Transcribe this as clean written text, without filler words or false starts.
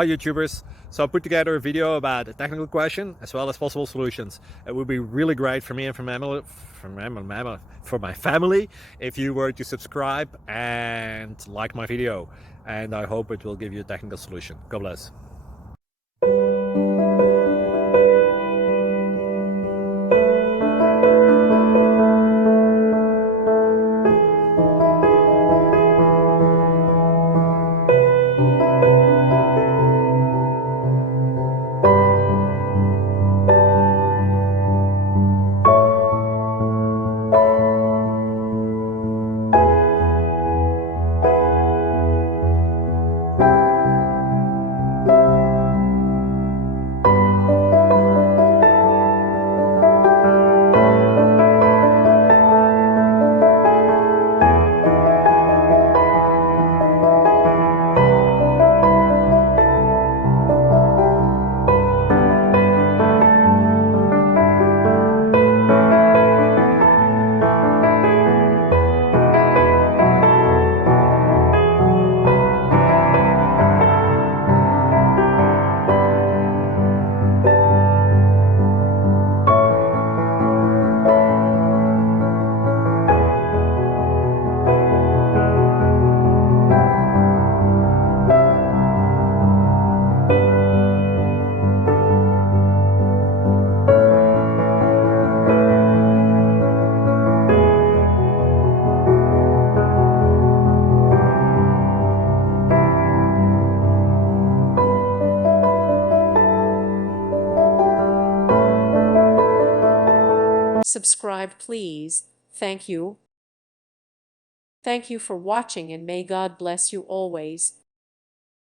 Hi YouTubers! So I put together a video about a technical question as well as possible solutions. It would be really great for me and for my family if you were to subscribe and like my video, and I hope it will give you a technical solution. God bless. Subscribe, please. Thank you. Thank you for watching, and may God bless you always.